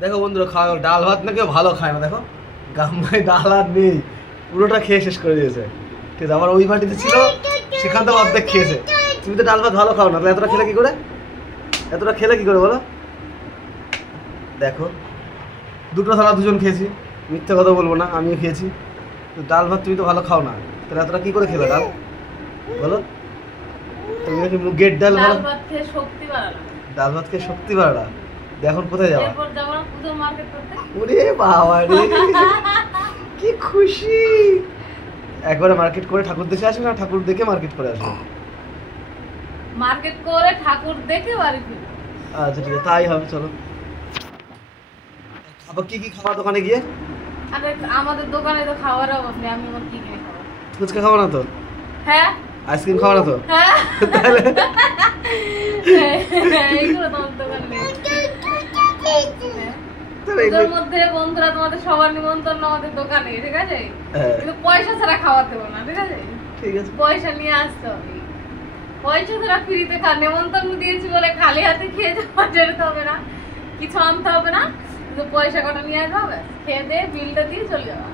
দেখো বন্ধুরা, খাওয়া ডাল ভাত না কেউ ভালো খায় না। দেখো গামলায় ডাল আর নেই, পুরোটা খেয়ে শেষ করে দিয়েছে। ঠিক আছে, আবার ওই বাটিতে ছিল, সেখান থেকে অর্ধেক খেয়েছে। তুমি তো ডাল ভাত ভালো খাও না, তাহলে এতটা খেলে কি করে? এতটা খেলে কি করে বলো? দেখো দুটো থালা দুজন খেয়েছি, মিথ্যে কথা বলবো না, আমিও খেয়েছি। তো ডাল ভাত তুমি তো ভালো খাও না, তাহলে এতটা কি করে খেলে ডাল বলো? তুমি নাকি মুগের ডাল ভালো, ডাল ভাত খেয়ে শক্তি বাড়ালাম। ডাল ভাত খেয়ে শক্তি বাড়া। এখন কোথায় যাওয়া? এরপর যাবো না পুজোর মার্কেট করতে। ওরে বাবা রে, কি খুশি! একবারে মার্কেট করে ঠাকুর দেখে আসবে না ঠাকুর দেখে মার্কেট করে আসবে? মার্কেট করে ঠাকুর দেখে বাড়ি ফিরবো। আচ্ছা ঠিক আছে, তাই হবে, চলো। খাবার কি কি খাবার দোকানে গিয়ে? আরে আমাদের দোকানে তো খাওয়ার অভাব নেই, আমি আমার কি কিনে খাবো? ফুচকা খাবো না তো? হ্যাঁ। আইসক্রিম খাবো না তো? হ্যাঁ তাহলে এইগুলো তোমার দোকানে নেই। তাহলে এর মধ্যে বন্ধুরা তোমাদের সবার নিমন্ত্রণ আমাদের দোকানে, ঠিক আছে? হ্যাঁ। কিন্তু পয়সা ছাড়া খাওয়াতে হবে না, ঠিক আছে? ঠিক আছে, পয়সা নিয়ে আসতে হবে। পয়সা ছাড়া ফ্রিতে খা, নেমন্তন্ন দিয়েছি বলে খালি হাতে খেয়ে যাওয়া যেতে হবে না, কিছু আনতে হবে না, কিন্তু পয়সা কটা নিয়ে আসতে হবে, খেয়ে দিয়ে বিলটা দিয়ে চলে যাওয়া।